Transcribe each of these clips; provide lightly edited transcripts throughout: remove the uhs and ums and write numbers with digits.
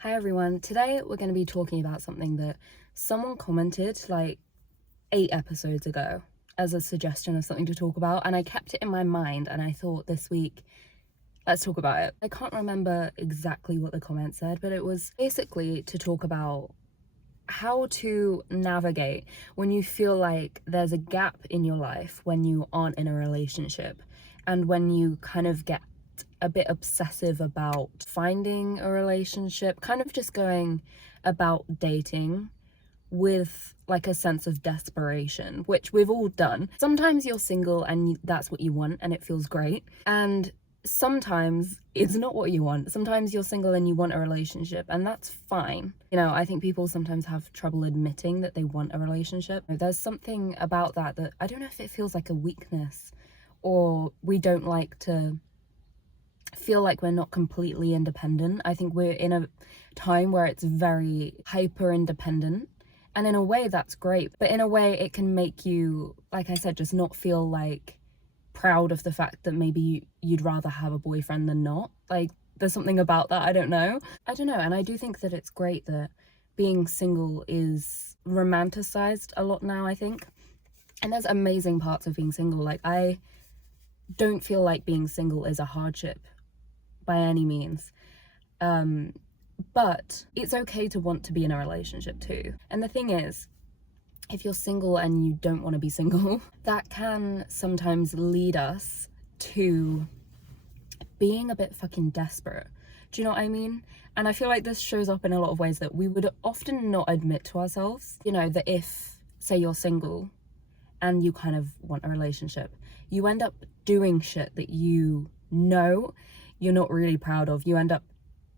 Hi everyone, today we're going to be talking about something that someone commented like 8 episodes ago as a suggestion of something to talk about, and I kept it in my mind and I thought this week, let's talk about it. I can't remember exactly what the comment said, but it was basically to talk about how to navigate when you feel like there's a gap in your life when you aren't in a relationship, and when you kind of get a bit obsessive about finding a relationship, kind of just going about dating with like a sense of desperation, which we've all done. Sometimes you're single and that's what you want and it feels great, and sometimes it's not what you want. Sometimes you're single and you want a relationship, and that's fine. You know, I think people sometimes have trouble admitting that they want a relationship. There's something about that I don't know if it feels like a weakness, or we don't like to feel like we're not completely independent. I think we're in a time where it's very hyper independent, and in a way that's great, but in a way it can make you, like I said, just not feel like proud of the fact that maybe you'd rather have a boyfriend than not. Like, there's something about that. I don't know, and I do think that it's great that being single is romanticized a lot now, I think, and there's amazing parts of being single. Like, I don't feel like being single is a hardship by any means, but it's okay to want to be in a relationship too. And the thing is, if you're single and you don't want to be single, that can sometimes lead us to being a bit fucking desperate. Do you know what I mean? And I feel like this shows up in a lot of ways that we would often not admit to ourselves. You know, that if, say, you're single and you kind of want a relationship, you end up doing shit that you know you're not really proud of. You end up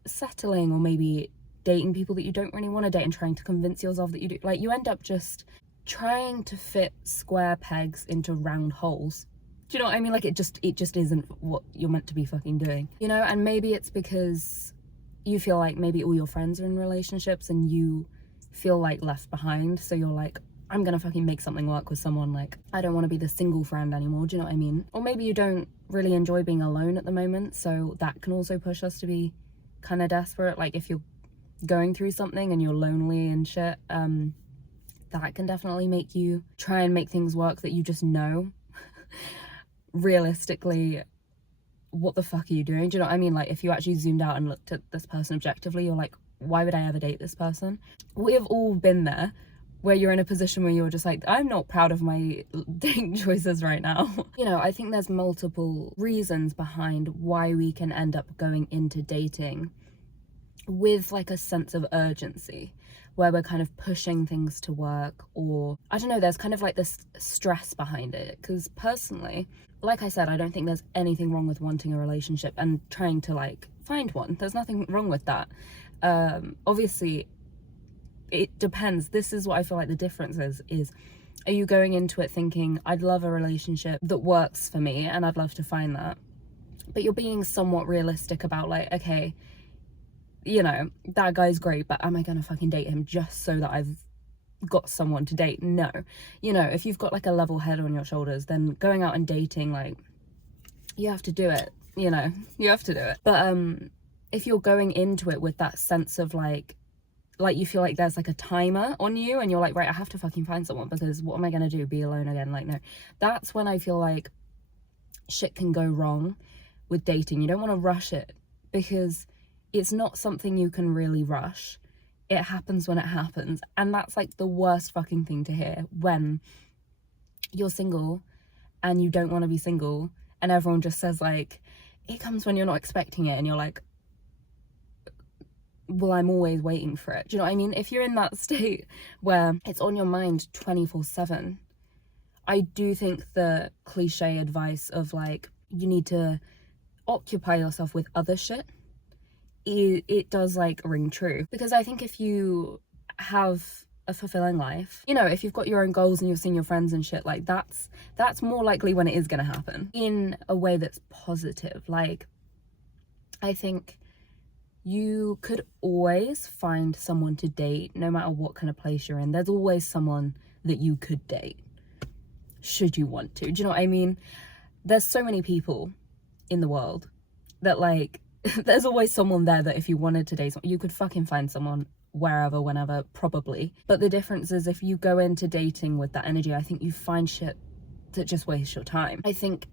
settling, or maybe dating people that you don't really want to date and trying to convince yourself that you do. Like, you end up just trying to fit square pegs into round holes. Do you know what I mean? Like, it just isn't what you're meant to be fucking doing, you know? And maybe it's because you feel like maybe all your friends are in relationships and you feel like left behind, so you're like, I'm gonna fucking make something work with someone. Like, I don't want to be the single friend anymore. Do you know what I mean? Or maybe you don't really enjoy being alone at the moment, so that can also push us to be kind of desperate. Like, if you're going through something and you're lonely and shit, that can definitely make you try and make things work that you just know realistically, what the fuck are you doing? Do you know what I mean? Like, if you actually zoomed out and looked at this person objectively, you're like, why would I ever date this person? We have all been there, where you're in a position where you're just like, I'm not proud of my dating choices right now. You know, I think there's multiple reasons behind why we can end up going into dating with like a sense of urgency, where we're kind of pushing things to work, or I don't know, there's kind of like this stress behind it. Because personally, like I said, I don't think there's anything wrong with wanting a relationship and trying to like find one. There's nothing wrong with that. Obviously it depends. This is what I feel like the difference is are you going into it thinking, I'd love a relationship that works for me and I'd love to find that, but you're being somewhat realistic about like, okay, you know, that guy's great, but am I gonna fucking date him just so that I've got someone to date? No. You know, if you've got like a level head on your shoulders, then going out and dating, like, you have to do it, you know, you have to do it. But if you're going into it with that sense of like you feel like there's like a timer on you and you're like, right, I have to fucking find someone, because what am I gonna do, be alone again? Like, no. That's when I feel like shit can go wrong with dating. You don't want to rush it, because it's not something you can really rush. It happens when it happens, and that's like the worst fucking thing to hear, when you're single and you don't want to be single and everyone just says like, it comes when you're not expecting it, and you're like, well, I'm always waiting for it. Do you know what I mean? If you're in that state where it's on your mind 24/7, I do think the cliche advice of like, you need to occupy yourself with other shit, it does like ring true. Because I think if you have a fulfilling life, you know, if you've got your own goals and you're seeing your friends and shit, like that's more likely when it is gonna happen in a way that's positive. Like, I think you could always find someone to date, no matter what kind of place you're in. There's always someone that you could date, should you want to. Do you know what I mean? There's so many people in the world that like there's always someone there that if you wanted to date someone, you could fucking find someone wherever, whenever, probably. But the difference is if you go into dating with that energy, I think you find shit that just wastes your time. I think,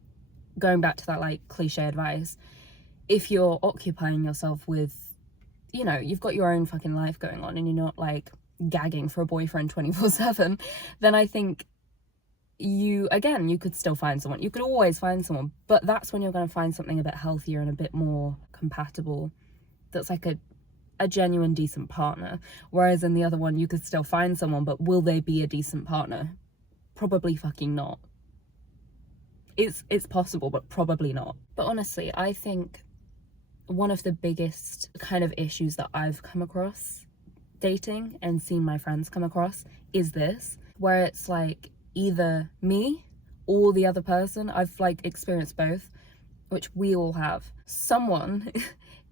going back to that like cliche advice, if you're occupying yourself with, you know, you've got your own fucking life going on and you're not like gagging for a boyfriend 24/7, then I think you could still find someone. You could always find someone, but that's when you're going to find something a bit healthier and a bit more compatible, that's like a genuine decent partner. Whereas in the other one, you could still find someone, but will they be a decent partner? Probably fucking not. It's possible, but probably not. But honestly, I think one of the biggest kind of issues that I've come across dating and seen my friends come across is this, where it's like either me or the other person. I've like experienced both, which we all have. Someone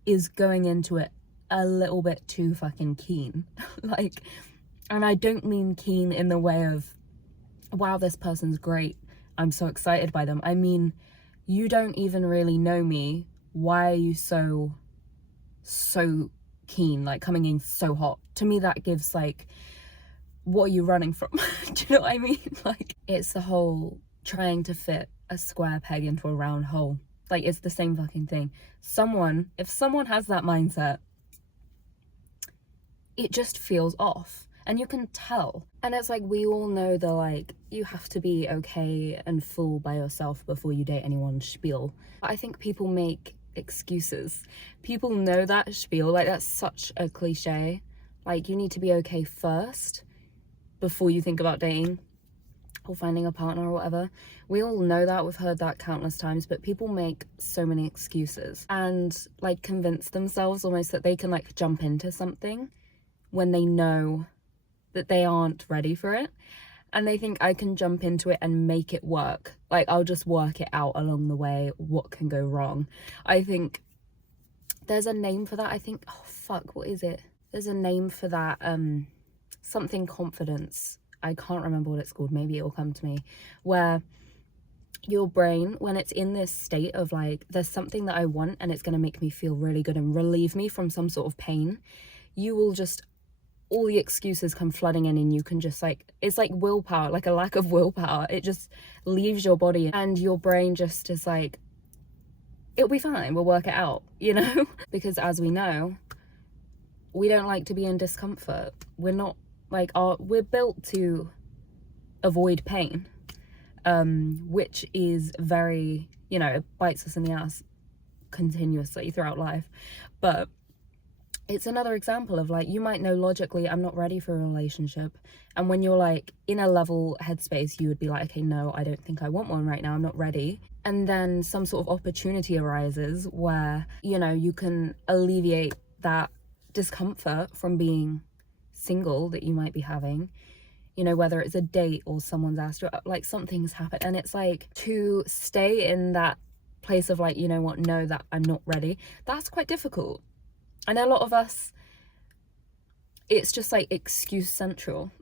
is going into it a little bit too fucking keen. Like, and I don't mean keen in the way of, wow, this person's great, I'm so excited by them. I mean, you don't even really know me. Why are you so keen, like coming in so hot? To me, that gives like, what are you running from? Do you know what I mean? Like, it's the whole trying to fit a square peg into a round hole. Like, it's the same fucking thing. If someone has that mindset, it just feels off. And you can tell. And it's like, we all know the like, you have to be okay and full by yourself before you date anyone spiel. But I think people make excuses. People know that spiel, like that's such a cliche. Like, you need to be okay first before you think about dating or finding a partner or whatever. We all know that, we've heard that countless times, but people make so many excuses and like convince themselves almost that they can like jump into something when they know that they aren't ready for it, and they think, I can jump into it and make it work. Like, I'll just work it out along the way. What can go wrong? I think there's a name for that. I think, oh fuck, what is it? There's a name for that, something confidence. I can't remember what it's called. Maybe it will come to me. Where your brain, when it's in this state of like, there's something that I want and it's going to make me feel really good and relieve me from some sort of pain, you will just, all the excuses come flooding in, and you can just like, it's like willpower, like a lack of willpower. It just leaves your body and your brain just is like, it'll be fine, we'll work it out, you know? Because as we know, we don't like to be in discomfort. We're not like, we're built to avoid pain, which is very, you know, it bites us in the ass continuously throughout life. But it's another example of like, you might know logically, I'm not ready for a relationship, and when you're like in a level headspace, you would be like, okay, no, I don't think I want one right now, I'm not ready. And then some sort of opportunity arises where, you know, you can alleviate that discomfort from being single that you might be having, you know, whether it's a date or someone's asked you, like something's happened, and it's like, to stay in that place of like, you know what, no, that I'm not ready, that's quite difficult. And a lot of us, it's just like excuse central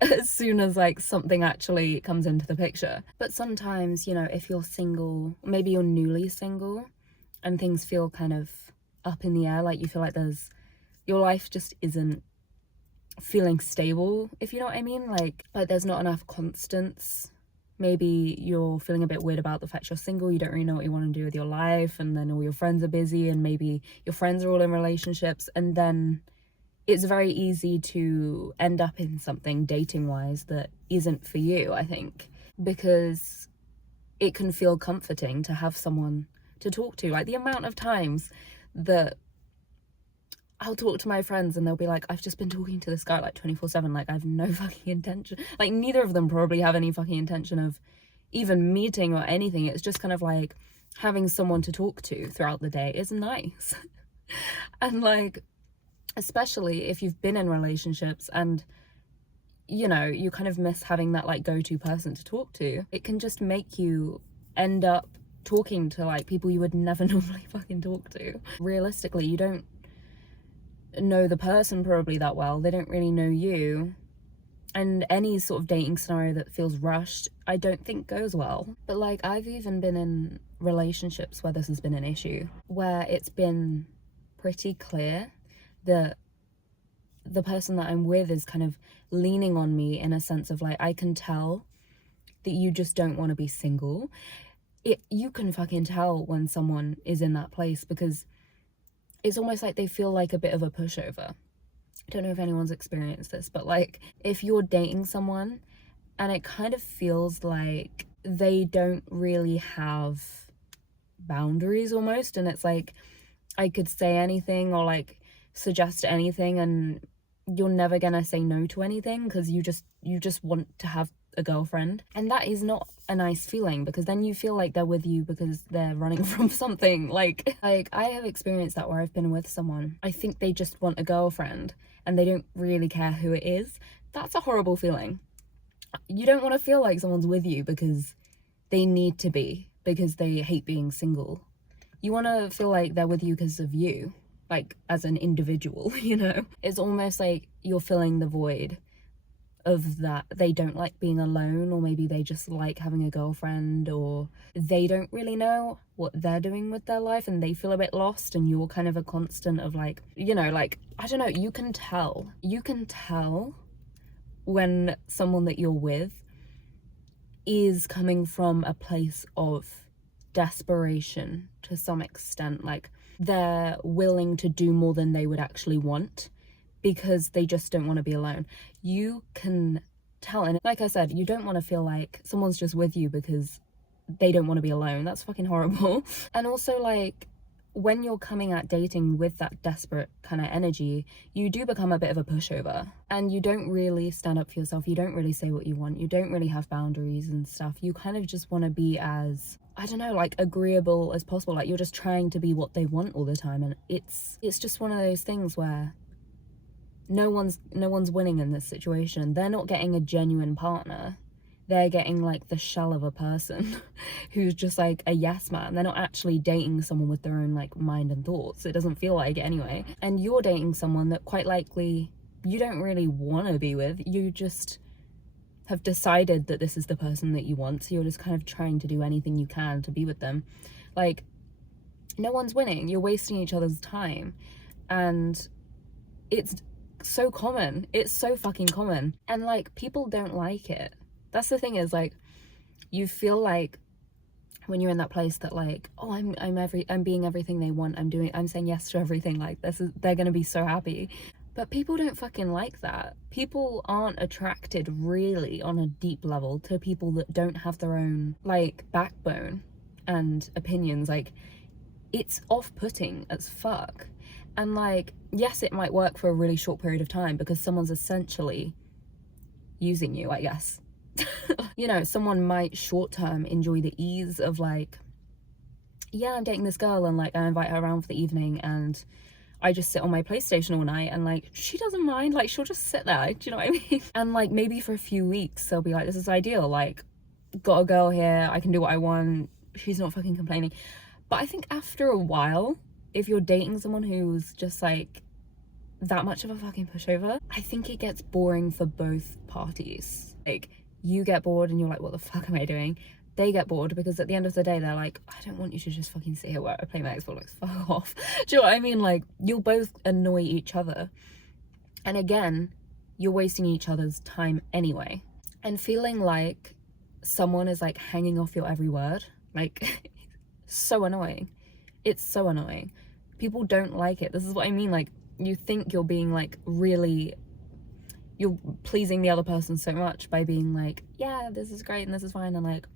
as soon as like something actually comes into the picture. But sometimes, you know, if you're single, maybe you're newly single and things feel kind of up in the air, like you feel like your life just isn't feeling stable, if you know what I mean, like there's not enough constants. Maybe you're feeling a bit weird about the fact you're single, you don't really know what you want to do with your life, and then all your friends are busy, and maybe your friends are all in relationships, and then it's very easy to end up in something dating-wise that isn't for you, I think, because it can feel comforting to have someone to talk to. Like, the amount of times that I'll talk to my friends and they'll be like, I've just been talking to this guy like 24/7, like I have no fucking intention, like neither of them probably have any fucking intention of even meeting or anything. It's just kind of like having someone to talk to throughout the day is nice. And like, especially if you've been in relationships and, you know, you kind of miss having that like go-to person to talk to, it can just make you end up talking to like people you would never normally fucking talk to. Realistically, you don't know the person probably that well, they don't really know you, And any sort of dating scenario that feels rushed, I don't think goes well. But like, I've even been in relationships where this has been an issue, where it's been pretty clear that the person that I'm with is kind of leaning on me in a sense of like, I can tell that you just don't want to be single. You can fucking tell when someone is in that place, because it's almost like they feel like a bit of a pushover. I don't know if anyone's experienced this, but like, if you're dating someone and it kind of feels like they don't really have boundaries almost, and it's like, I could say anything or like suggest anything and you're never gonna say no to anything because you just want to have a girlfriend. And that is not a nice feeling, because then you feel like they're with you because they're running from something. Like I have experienced that, where I've been with someone, I think they just want a girlfriend and they don't really care who it is. That's a horrible feeling. You don't want to feel like someone's with you because they need to be, because they hate being single. You want to feel like they're with you because of you, like as an individual, you know? It's almost like you're filling the void of that they don't like being alone, or maybe they just like having a girlfriend, or they don't really know what they're doing with their life and they feel a bit lost, and you're kind of a constant of like, you know, like, I don't know, you can tell when someone that you're with is coming from a place of desperation to some extent. Like, they're willing to do more than they would actually want because they just don't want to be alone. You can tell. And like I said, you don't want to feel like someone's just with you because they don't want to be alone. That's fucking horrible. And also, like, when you're coming at dating with that desperate kind of energy, you do become a bit of a pushover, and you don't really stand up for yourself. You don't really say what you want. You don't really have boundaries and stuff. You kind of just want to be as, I don't know, like, agreeable as possible. Like, you're just trying to be what they want all the time, and it's just one of those things where no one's winning in this situation. They're not getting a genuine partner. They're getting like the shell of a person who's just like a yes man. They're not actually dating someone with their own like mind and thoughts. It doesn't feel like it anyway. And you're dating someone that quite likely you don't really want to be with. You just have decided that this is the person that you want, so you're just kind of trying to do anything you can to be with them. Like, no one's winning. You're wasting each other's time, and it's so common. It's so fucking common, and like, people don't like it. That's the thing, is like, you feel like when you're in that place that like, oh, I'm being everything they want, I'm saying yes to everything, like, they're gonna be so happy. But people don't fucking like that. People aren't attracted really on a deep level to people that don't have their own like backbone and opinions. Like, it's off-putting as fuck. And like, yes, it might work for a really short period of time because someone's essentially using you, I guess. You know, someone might short term enjoy the ease of like, yeah, I'm dating this girl and like I invite her around for the evening and I just sit on my PlayStation all night, and like, she doesn't mind, like, she'll just sit there, do you know what I mean? And like, maybe for a few weeks they'll be like, this is ideal, like, got a girl here, I can do what I want, she's not fucking complaining. But I think after a while, if you're dating someone who's just like that much of a fucking pushover, I think it gets boring for both parties. Like, you get bored and you're like, what the fuck am I doing? They get bored because at the end of the day, they're like, I don't want you to just fucking sit here where I play my Xbox, like, fuck off. Do you know what I mean? Like, you'll both annoy each other. And again, you're wasting each other's time anyway. And feeling like someone is like hanging off your every word, like, so annoying. It's so annoying. People don't like it. This is what I mean. Like, you think you're being like really, you're pleasing the other person so much by being like, yeah, this is great and this is fine, and like,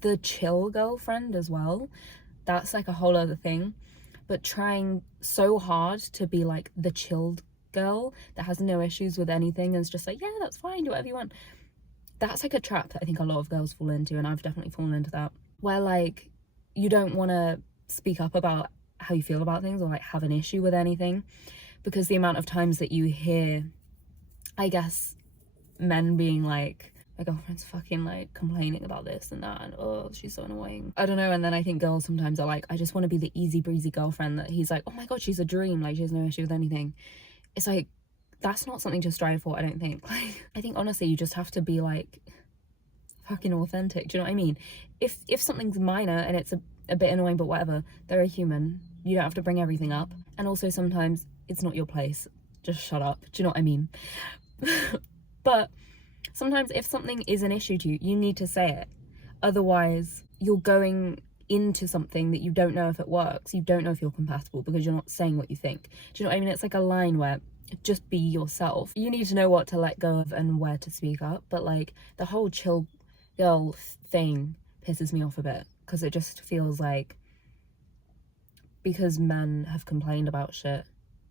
the chill girlfriend as well, that's like a whole other thing. But trying so hard to be like the chilled girl that has no issues with anything and is just like, yeah, that's fine, do whatever you want, that's like a trap that I think a lot of girls fall into, and I've definitely fallen into that, where like, you don't want to speak up about how you feel about things or like have an issue with anything, because the amount of times that you hear, I guess, men being like, my girlfriend's fucking like complaining about this and that, and oh, she's so annoying, I don't know. And then I think girls sometimes are like, I just want to be the easy breezy girlfriend that he's like, oh my god, she's a dream, like, she has no issue with anything. It's like, that's not something to strive for, I don't think. Like, I think honestly you just have to be like fucking authentic. Do you know what I mean? If something's minor and it's a bit annoying, but whatever, they're a human. You don't have to bring everything up. And also sometimes it's not your place. Just shut up. Do you know what I mean? But sometimes if something is an issue to you, you need to say it. Otherwise, you're going into something that you don't know if it works. You don't know if you're compatible because you're not saying what you think. Do you know what I mean? It's like a line where just be yourself. You need to know what to let go of and where to speak up. But like the whole chill girl thing pisses me off a bit because it just feels like because men have complained about shit,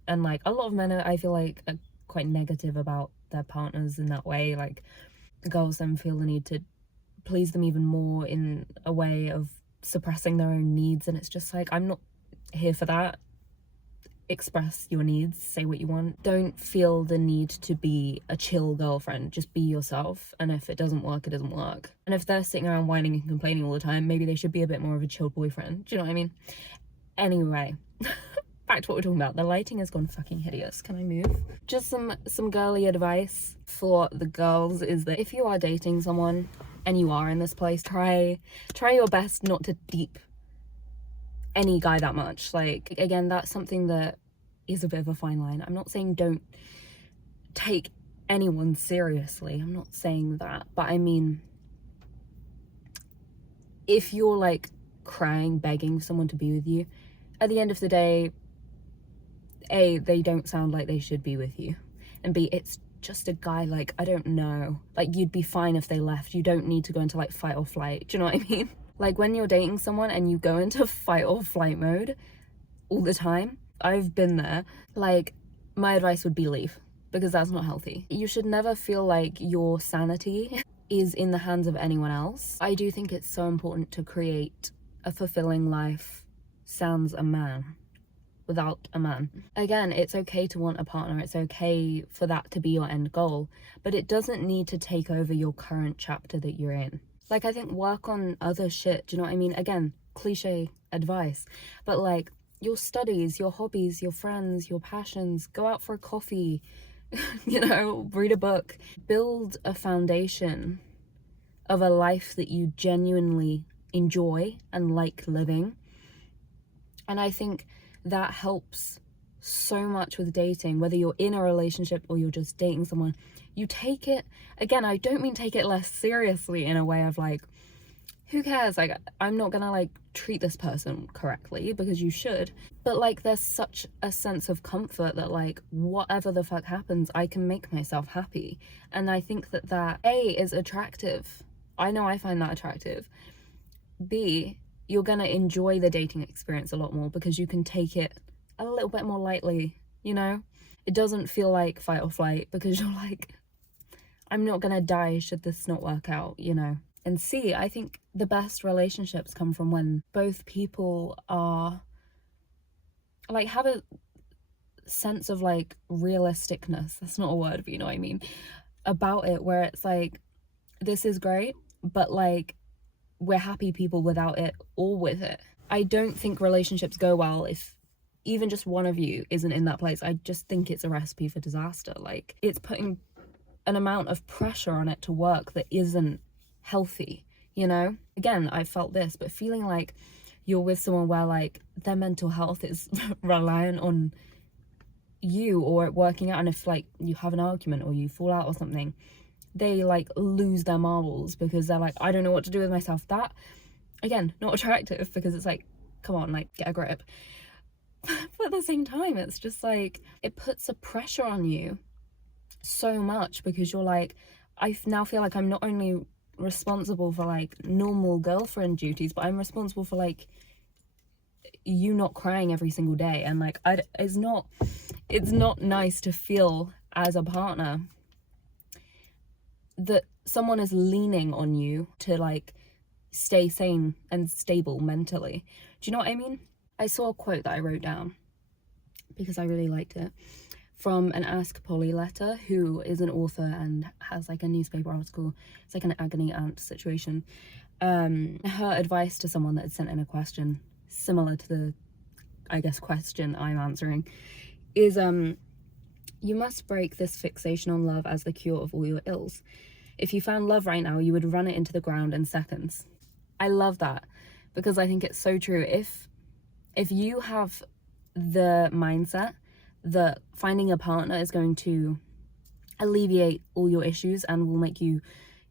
and like a lot of men I feel like are quite negative about their partners in that way. Like girls then feel the need to please them even more in a way of suppressing their own needs, and it's just like, I'm not here for that. Express your needs, say what you want. Don't feel the need to be a chill girlfriend. Just be yourself, and if it doesn't work, it doesn't work. And if they're sitting around whining and complaining all the time, maybe they should be a bit more of a chilled boyfriend. Do you know what I mean? Anyway, back to what we're talking about. The lighting has gone fucking hideous. Can I move? Just some girly advice for the girls is that if you are dating someone and you are in this place, try your best not to deep any guy that much. Like, again, that's something that is a bit of a fine line. I'm not saying don't take anyone seriously. I'm not saying that. But I mean, if you're like crying, begging someone to be with you, at the end of the day, A, they don't sound like they should be with you, and B, it's just a guy. Like, I don't know, like, you'd be fine if they left. You don't need to go into like fight or flight. Do you know what I mean? Like, when you're dating someone and you go into fight or flight mode all the time, I've been there. Like, my advice would be leave, because that's not healthy. You should never feel like your sanity is in the hands of anyone else. I do think it's so important to create a fulfilling life sans a man, without a man. Again, it's okay to want a partner. It's okay for that to be your end goal, but it doesn't need to take over your current chapter that you're in. Like, I think work on other shit. Do you know what I mean? Again, cliche advice, but like your studies, your hobbies, your friends, your passions, go out for a coffee, you know, read a book, build a foundation of a life that you genuinely enjoy and like living. And I think that helps so much with dating, whether you're in a relationship or you're just dating someone. You take it, again, I don't mean take it less seriously in a way of like, who cares? Like, I'm not gonna like treat this person correctly, because you should. But like, there's such a sense of comfort that like, whatever the fuck happens, I can make myself happy. And I think that A, is attractive. I know I find that attractive. B, you're gonna enjoy the dating experience a lot more because you can take it a little bit more lightly, you know? It doesn't feel like fight or flight because you're like, I'm not gonna die should this not work out, you know? And C, I think the best relationships come from when both people are like, have a sense of like realisticness, that's not a word, but you know what I mean, about it, where it's like, this is great, but like, we're happy people without it or with it. I don't think relationships go well if even just one of you isn't in that place. I just think it's a recipe for disaster. Like, it's putting an amount of pressure on it to work that isn't healthy, you know? Again, I felt this, but feeling like you're with someone where like their mental health is reliant on you or it working out, and if like you have an argument or you fall out or something, they like lose their marbles because they're like, I don't know what to do with myself. That, again, not attractive, because it's like, come on, like, get a grip. But at the same time, it's just like, it puts a pressure on you so much, because you're like, I now feel like I'm not only responsible for like normal girlfriend duties, but I'm responsible for like you not crying every single day. And like, it's not nice to feel as a partner that someone is leaning on you to like stay sane and stable mentally. Do you know what I mean? I saw a quote that I wrote down because I really liked it, from an Ask Polly letter, who is an author and has like a newspaper article. It's like an agony aunt situation. Her advice to someone that had sent in a question similar to the, I guess, question I'm answering is You must break this fixation on love as the cure of all your ills. If you found love right now, you would run it into the ground in seconds. I love that because I think it's so true. If you have the mindset that finding a partner is going to alleviate all your issues and will make you,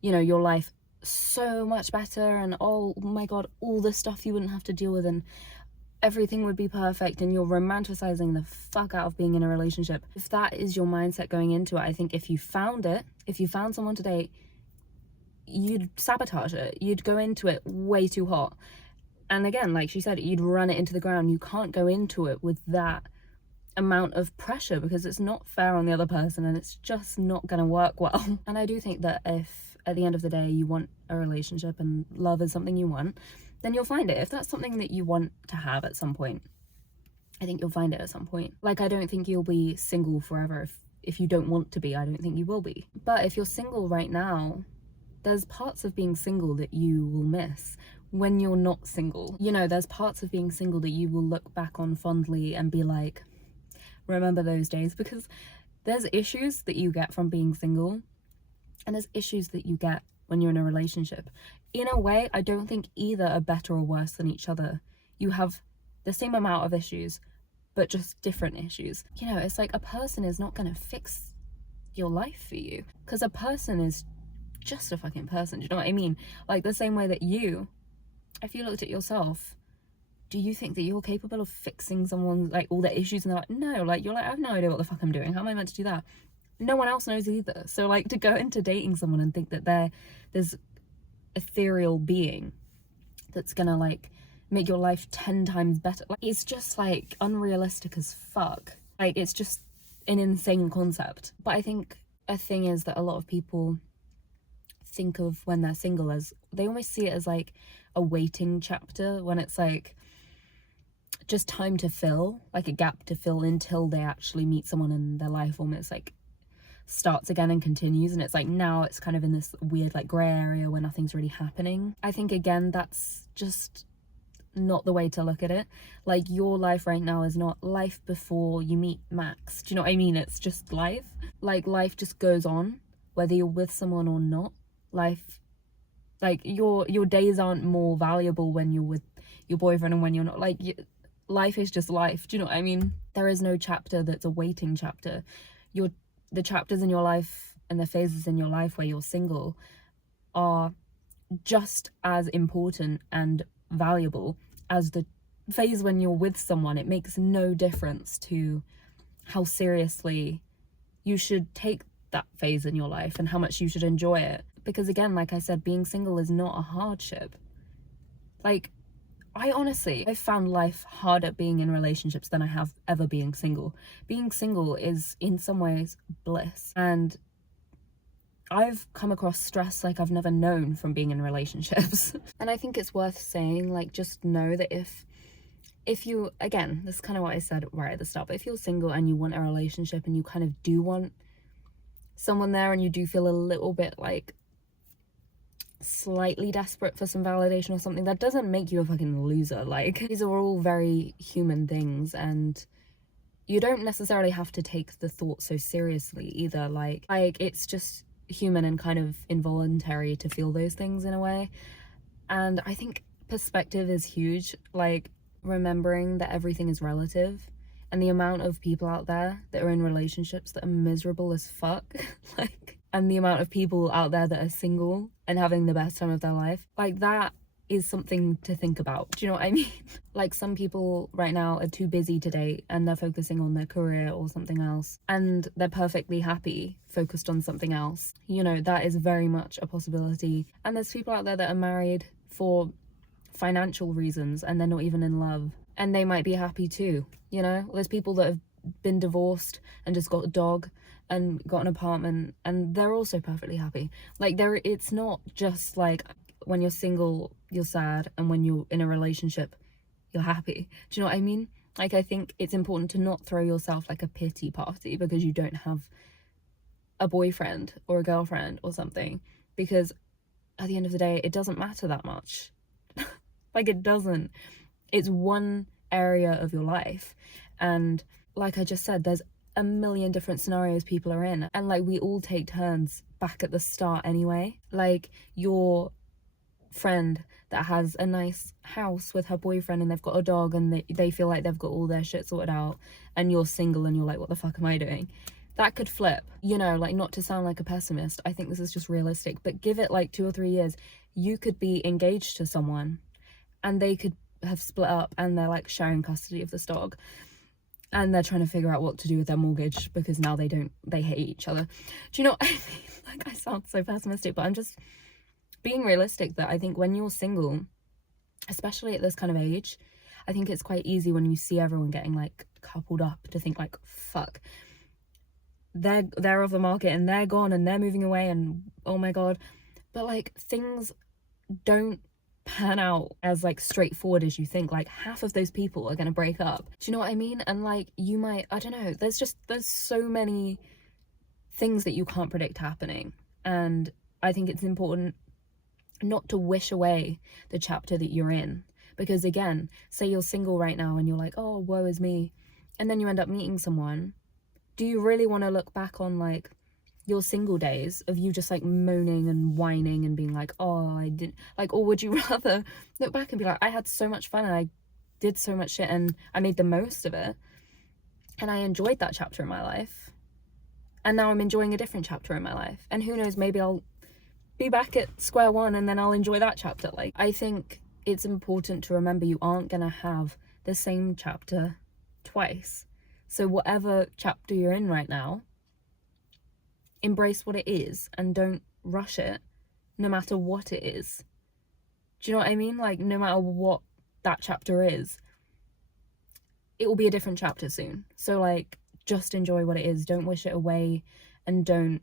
you know, your life so much better, and oh my god, all the stuff you wouldn't have to deal with and everything would be perfect, and you're romanticizing the fuck out of being in a relationship. If that is your mindset going into it, I think if you found someone to date, you'd sabotage it. You'd go into it way too hot. And again, like she said, you'd run it into the ground. You can't go into it with that amount of pressure because it's not fair on the other person and it's just not gonna work well. And I do think that if at the end of the day you want a relationship and love is something you want, then you'll find it. If that's something that you want to have at some point, I think you'll find it at some point. Like, I don't think you'll be single forever. If you don't want to be, I don't think you will be. But if you're single right now, there's parts of being single that you will miss when you're not single. You know, there's parts of being single that you will look back on fondly and be like, remember those days. Because there's issues that you get from being single and there's issues that you get when you're in a relationship. In a way, I don't think either are better or worse than each other. You have the same amount of issues, but just different issues. You know, it's like a person is not gonna fix your life for you because a person is just a fucking person. Do you know what I mean? Like, the same way that you, if you looked at yourself, do you think that you're capable of fixing someone's, like, all their issues? And they're like, no. Like, you're like, I have no idea what the fuck I'm doing. How am I meant to do that? No one else knows either. So, like, to go into dating someone and think that there's ethereal being that's gonna, like, make your life 10 times better, like, it's just, like, unrealistic as fuck. Like, it's just an insane concept. But I think a thing is that a lot of people think of when they're single as, they almost see it as like a waiting chapter, when it's like just time to fill, like a gap to fill until they actually meet someone and their life almost like starts again and continues, and it's like now it's kind of in this weird like grey area where nothing's really happening. I think again that's just not the way to look at it. Like, your life right now is not life before you meet Max. Do you know what I mean? It's just life. Like, life just goes on whether you're with someone or not. Life, like, your days aren't more valuable when you're with your boyfriend and when you're not. Like, life is just life. Do you know what I mean? There is no chapter that's a waiting chapter. The chapters in your life and the phases in your life where you're single are just as important and valuable as the phase when you're with someone. It makes no difference to how seriously you should take that phase in your life and how much you should enjoy it. Because again, like I said, being single is not a hardship. Like, I've found life harder being in relationships than I have ever being single. Being single is in some ways bliss, and I've come across stress like I've never known from being in relationships. And I think it's worth saying, like, just know that if you, again, this is kind of what I said right at the start, but if you're single and you want a relationship and you kind of do want someone there and you do feel a little bit like slightly desperate for some validation or something, that doesn't make you a fucking loser. Like, these are all very human things, and you don't necessarily have to take the thought so seriously either. Like it's just human and kind of involuntary to feel those things in a way. And I think perspective is huge, like remembering that everything is relative, and the amount of people out there that are in relationships that are miserable as fuck like, and the amount of people out there that are single and having the best time of their life, like, that is something to think about. Do you know what I mean? Like, some people right now are too busy to date and they're focusing on their career or something else, and they're perfectly happy focused on something else. You know, that is very much a possibility. And there's people out there that are married for financial reasons and they're not even in love, and they might be happy too. You know, there's people that have been divorced and just got a dog and got an apartment and they're also perfectly happy. Like, it's not just like when you're single you're sad and when you're in a relationship you're happy. Do you know what I mean? Like, I think it's important to not throw yourself like a pity party because you don't have a boyfriend or a girlfriend or something, because at the end of the day it doesn't matter that much. Like, it doesn't. It's one area of your life, and like I just said, there's a million different scenarios people are in, and like we all take turns back at the start anyway. Like your friend that has a nice house with her boyfriend and they've got a dog and they feel like they've got all their shit sorted out, and you're single and you're like, what the fuck am I doing? That could flip, you know, like, not to sound like a pessimist, I think this is just realistic, but give it like 2 or 3 years, you could be engaged to someone and they could have split up and they're like sharing custody of this dog and they're trying to figure out what to do with their mortgage because now they hate each other. Do you know what I mean? Like, I sound so pessimistic, but I'm just being realistic that I think when you're single, especially at this kind of age, I think it's quite easy when you see everyone getting like coupled up to think like, fuck, they're off the market and they're gone and they're moving away and oh my god. But like, things don't pan out as like straightforward as you think. Like, half of those people are gonna break up. Do you know what I mean? And like, you might, I don't know, there's so many things that you can't predict happening, and I think it's important not to wish away the chapter that you're in, because again, say you're single right now and you're like, oh, woe is me, and then you end up meeting someone. Do you really want to look back on like your single days of you just like moaning and whining and being like, oh, I didn't like, or would you rather look back and be like, I had so much fun and I did so much shit and I made the most of it and I enjoyed that chapter in my life, and now I'm enjoying a different chapter in my life, and who knows, maybe I'll be back at square one and then I'll enjoy that chapter. Like, I think it's important to remember you aren't gonna have the same chapter twice. So whatever chapter you're in right now, embrace what it is and don't rush it, no matter what it is. Do you know what I mean? Like, no matter what that chapter is, it will be a different chapter soon. So like, just enjoy what it is. Don't wish it away, and don't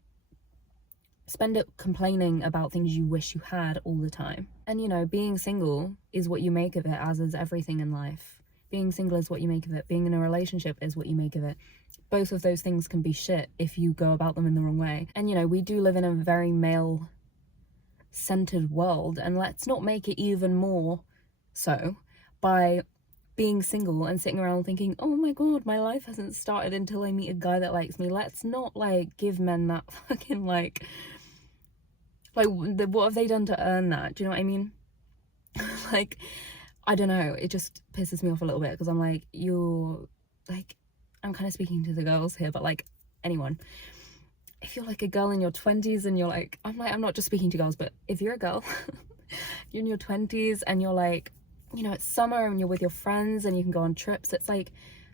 spend it complaining about things you wish you had all the time. And you know, being single is what you make of it, as is everything in life. Being single is what you make of it. Being in a relationship is what you make of it. Both of those things can be shit if you go about them in the wrong way. And you know, we do live in a very male-centered world, and let's not make it even more so by being single and sitting around thinking, oh my god, my life hasn't started until I meet a guy that likes me. Let's not like give men that fucking like what have they done to earn that? Do you know what I mean? Like, I don't know, it just pisses me off a little bit, because I'm like, you're like, I'm kind of speaking to the girls here, but like anyone, if you're like a girl in your 20s and you're like, I'm not just speaking to girls, but if you're a girl, you're in your 20s and you're like, you know, it's summer and you're with your friends and you can go on trips, it's like,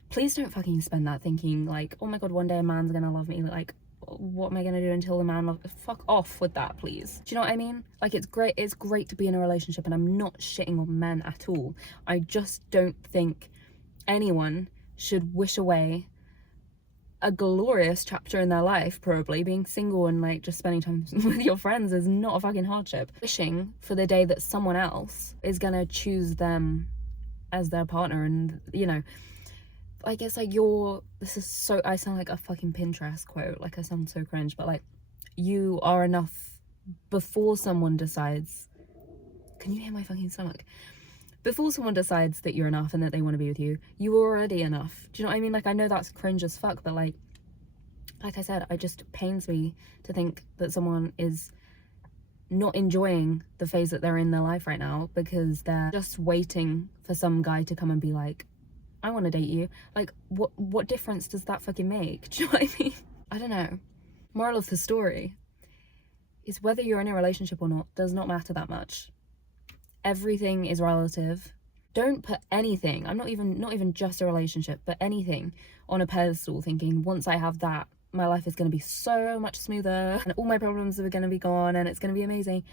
please don't fucking spend that thinking like, oh my god, one day a man's gonna love me. Like, what am I gonna do until the man loves? Fuck off with that, please. Do you know what I mean? Like, it's great to be in a relationship, and I'm not shitting on men at all. I just don't think anyone should wish away a glorious chapter in their life. Probably being single and like just spending time with your friends is not a fucking hardship. Wishing for the day that someone else is gonna choose them as their partner, and you know, I guess like this is so, I sound like a fucking Pinterest quote, like I sound so cringe, but like, you are enough before someone decides, can you hear my fucking stomach? Before someone decides that you're enough and that they want to be with you, you are already enough. Do you know what I mean? Like, I know that's cringe as fuck, but like I said, it just pains me to think that someone is not enjoying the phase that they're in their life right now because they're just waiting for some guy to come and be like, I want to date you. Like, what difference does that fucking make? Do you know what I mean? I don't know. Moral of the story is, whether you're in a relationship or not does not matter that much. Everything is relative. Don't put anything, not even just a relationship, but anything on a pedestal thinking, once I have that, my life is going to be so much smoother and all my problems are going to be gone and it's going to be amazing.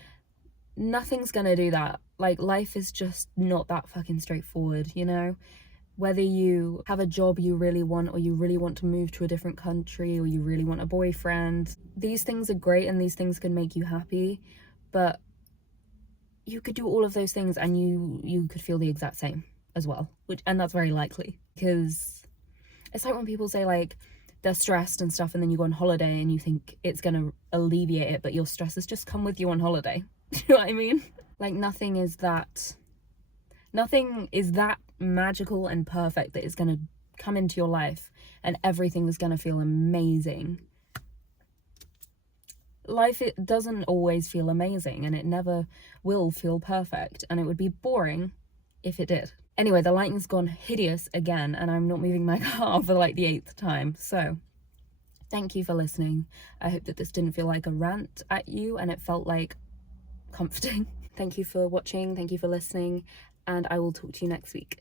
Nothing's going to do that. Like, life is just not that fucking straightforward, you know? Whether you have a job you really want, or you really want to move to a different country, or you really want a boyfriend, these things are great and these things can make you happy, but you could do all of those things and you could feel the exact same as well, and that's very likely, because it's like when people say like they're stressed and stuff and then you go on holiday and you think it's gonna alleviate it, but your stress has just come with you on holiday. Do you know what I mean? Like, nothing is that magical and perfect that is gonna come into your life and everything was gonna feel amazing. Life, it doesn't always feel amazing, and it never will feel perfect, and it would be boring if it did. Anyway, the lighting's gone hideous again, and I'm not moving my car for like the 8th time. So thank you for listening. I hope that this didn't feel like a rant at you and it felt like comforting. Thank you for watching, thank you for listening, and I will talk to you next week.